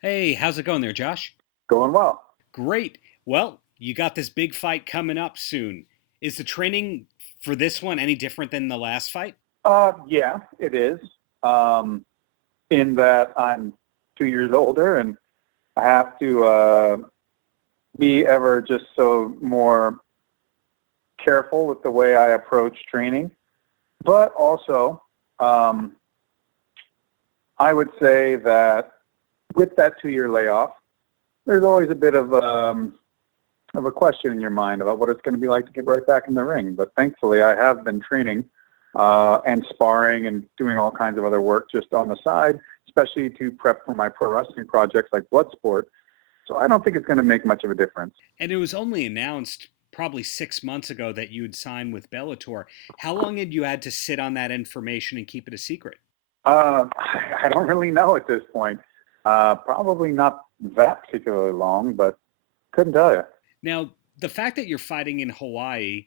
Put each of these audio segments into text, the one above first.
Hey, how's it going there, Josh? Going well. Great. Well, you got this big fight coming up soon. Is the training for this one any different than the last fight? Yeah, it is. Um, in that I'm 2 years older and I have to be ever just so more careful with the way I approach training. But also, um, I would say that with that 2 year layoff, there's always a bit of a question in your mind about what it's going to be like to get right back in the ring. But thankfully, I have been training and sparring and doing all kinds of other work just on the side, especially to prep for my pro wrestling projects like Bloodsport. So I don't think it's going to make much of a difference. And it was only announced probably 6 months ago that you had signed with Bellator. How long had you had to sit on that information and keep it a secret? I don't really know at this point. Probably not that particularly long, but couldn't tell you. Now, the fact that you're fighting in Hawaii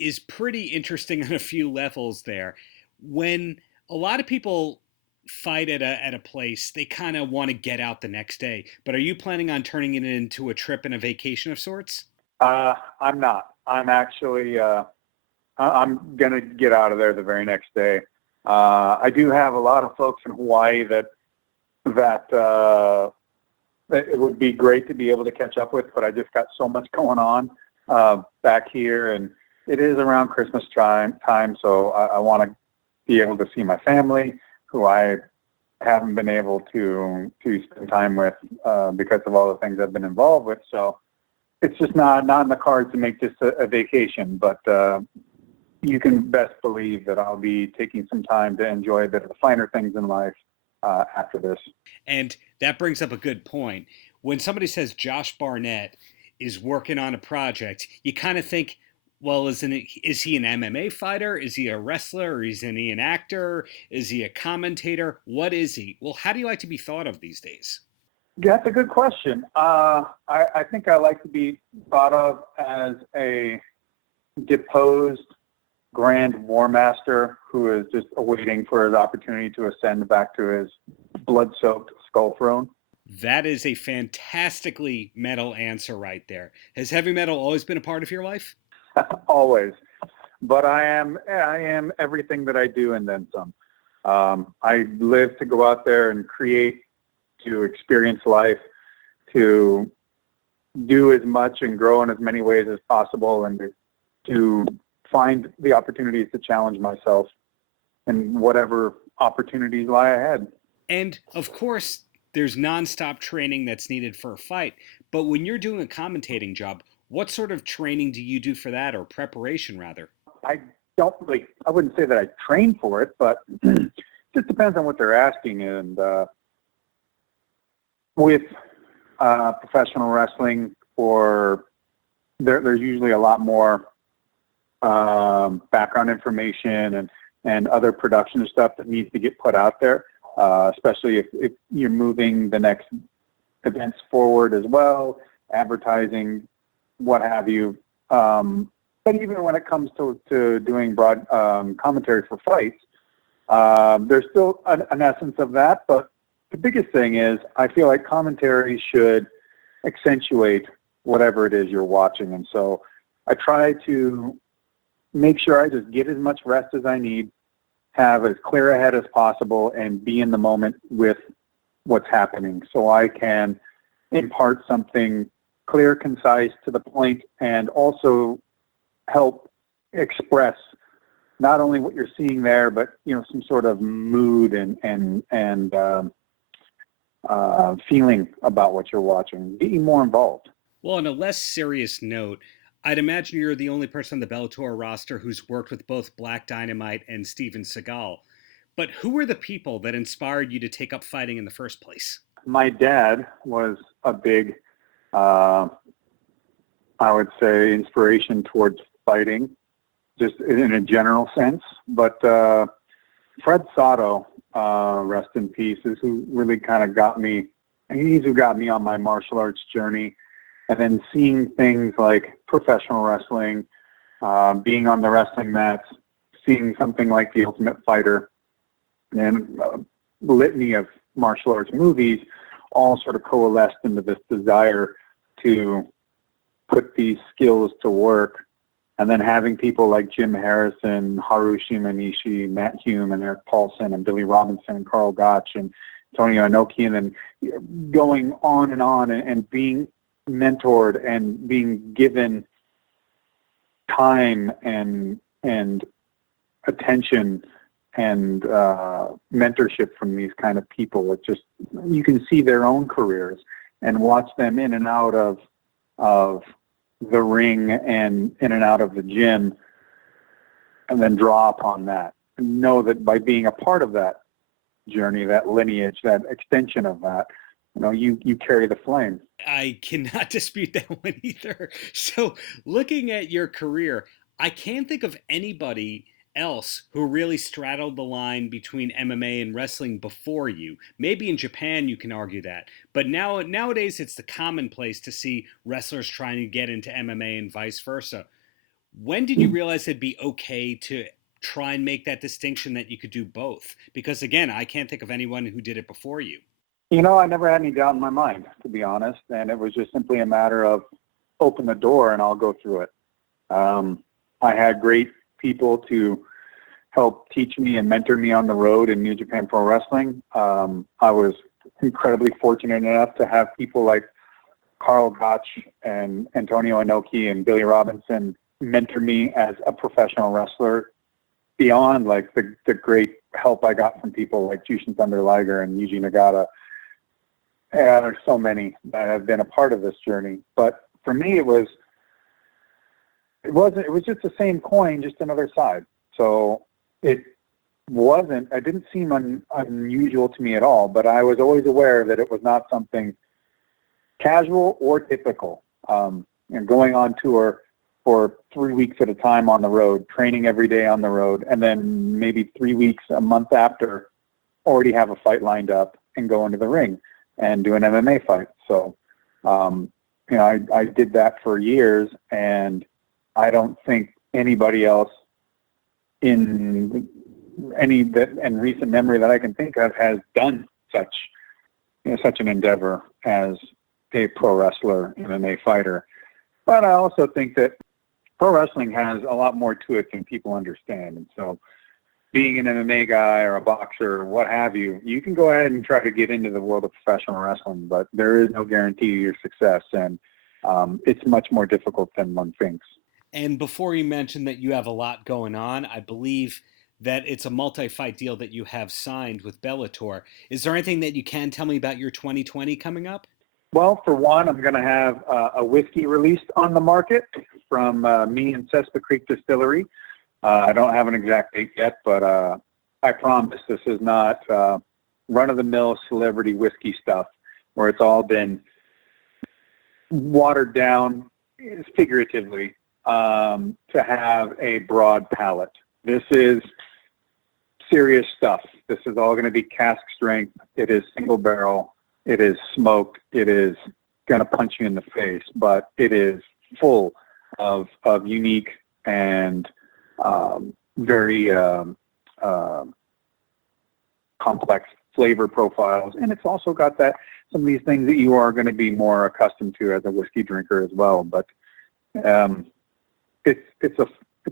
is pretty interesting on a few levels there. When a lot of people fight at a place, they kind of want to get out the next day. But are you planning on turning it into a trip and a vacation of sorts? I'm not. I'm actually I'm gonna get out of there the very next day. I do have a lot of folks in Hawaii that it would be great to be able to catch up with, but I just got so much going on back here, and it is around Christmas time, so I want to be able to see my family, who I haven't been able to spend time with because of all the things I've been involved with. So it's just not in the cards to make just a vacation, but you can best believe that I'll be taking some time to enjoy a bit of the finer things in life after this. And that brings up a good point. When somebody says Josh Barnett is working on a project, you kind of think, well, is he an MMA fighter? Is he a wrestler? Or is he an actor? Is he a commentator? What is he? Well, how do you like to be thought of these days? That's a good question. I think I like to be thought of as a deposed Grand War Master who is just awaiting for his opportunity to ascend back to his blood-soaked skull throne. That is a fantastically metal answer right there. Has heavy metal always been a part of your life? Always. But I am everything that I do and then some. I live to go out there and create, to experience life, to do as much and grow in as many ways as possible, and to find the opportunities to challenge myself and whatever opportunities lie ahead. And of course, there's nonstop training that's needed for a fight. But when you're doing a commentating job, what sort of training do you do for that, or preparation rather? I don't really, I wouldn't say that I train for it, but it just depends on what they're asking. And with professional wrestling, or there's usually a lot more background information and other production stuff that needs to get put out there, especially if you're moving the next events forward as well, advertising, what have you. But even when it comes to doing broad commentary for fights, there's still an essence of that. But the biggest thing is I feel like commentary should accentuate whatever it is you're watching. And so I try to make sure I just get as much rest as I need, have as clear a head as possible, and be in the moment with what's happening so I can impart something clear, concise, to the point, and also help express not only what you're seeing there, but some sort of mood and feeling about what you're watching, be more involved. Well, on a less serious note, I'd imagine you're the only person on the Bellator roster who's worked with both Black Dynamite and Steven Seagal. But who were the people that inspired you to take up fighting in the first place? My dad was a big, I would say, inspiration towards fighting, just in a general sense. But Fred Sato, rest in peace, is who really kind of got me. He's who got me on my martial arts journey. And then seeing things like professional wrestling, being on the wrestling mats, seeing something like The Ultimate Fighter, and litany of martial arts movies, all sort of coalesced into this desire to put these skills to work. And then having people like Jim Harrison, Haru Shimanishi, Matt Hume, and Eric Paulson, and Billy Robinson, and Carl Gotch, and Antonio Inoki, and then going on and being mentored and being given time and attention and mentorship from these kind of people. It's just, you can see their own careers and watch them in and out of the ring and in and out of the gym, and then draw upon that and know that by being a part of that journey, that lineage, that extension of that, you carry the flame. I cannot dispute that one either. So looking at your career, I can't think of anybody else who really straddled the line between MMA and wrestling before you. Maybe in Japan you can argue that, but nowadays it's the commonplace to see wrestlers trying to get into MMA and vice versa. When did you realize it'd be okay to try and make that distinction that you could do both? Because again, I can't think of anyone who did it before you. I never had any doubt in my mind, to be honest, and it was just simply a matter of open the door and I'll go through it. I had great people to help teach me and mentor me on the road in New Japan Pro Wrestling. I was incredibly fortunate enough to have people like Carl Gotch and Antonio Inoki and Billy Robinson mentor me as a professional wrestler, beyond like the great help I got from people like Jushin Thunder Liger and Yuji Nagata. Yeah, there's so many that have been a part of this journey. But for me, it was just the same coin, just another side. So it didn't seem unusual to me at all, but I was always aware that it was not something casual or typical. And going on tour for 3 weeks at a time on the road, training every day on the road, and then maybe 3 weeks, a month after, already have a fight lined up and go into the ring and do an MMA fight. So, I did that for years, and I don't think anybody else in recent memory that I can think of has done such an endeavor as a pro wrestler, MMA fighter. But I also think that pro wrestling has a lot more to it than people understand. And so being an MMA guy or a boxer or what have you, you can go ahead and try to get into the world of professional wrestling, but there is no guarantee of your success. And it's much more difficult than one thinks. And before you mentioned that you have a lot going on, I believe that it's a multi-fight deal that you have signed with Bellator. Is there anything that you can tell me about your 2020 coming up? Well, for one, I'm going to have a whiskey released on the market from me and Cespa Creek Distillery. I don't have an exact date yet, but I promise this is not run-of-the-mill celebrity whiskey stuff where it's all been watered down, figuratively, to have a broad palate. This is serious stuff. This is all going to be cask strength. It is single barrel. It is smoked. It is going to punch you in the face, but it is full of unique and very complex flavor profiles. And it's also got some of these things that you are going to be more accustomed to as a whiskey drinker as well. But it's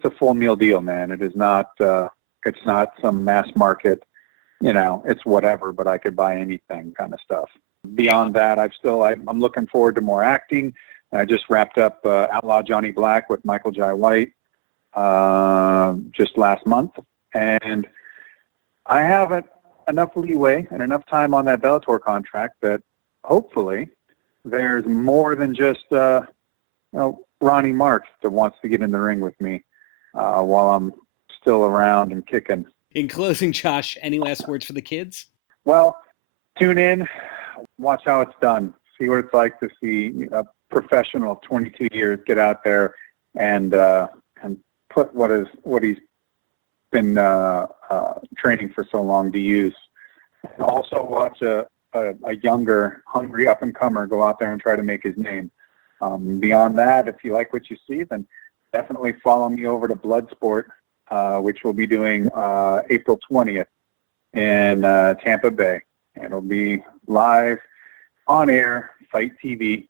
a full meal deal, man. It is not, it's not some mass market, it's whatever, but I could buy anything kind of stuff. Beyond that, I'm looking forward to more acting. I just wrapped up Outlaw Johnny Black with Michael Jai White just last month. And I have enough leeway and enough time on that Bellator contract that hopefully there's more than just Ronnie Marks that wants to get in the ring with me while I'm still around and kicking. In closing, Josh, any last words for the kids? Well, tune in, watch how it's done, see what it's like to see a professional of 22 years get out there and put what he's been training for so long to use. And also watch a younger, hungry up-and-comer go out there and try to make his name. Beyond that, if you like what you see, then definitely follow me over to Bloodsport, which we'll be doing April 20th in Tampa Bay. It'll be live on-air fight TV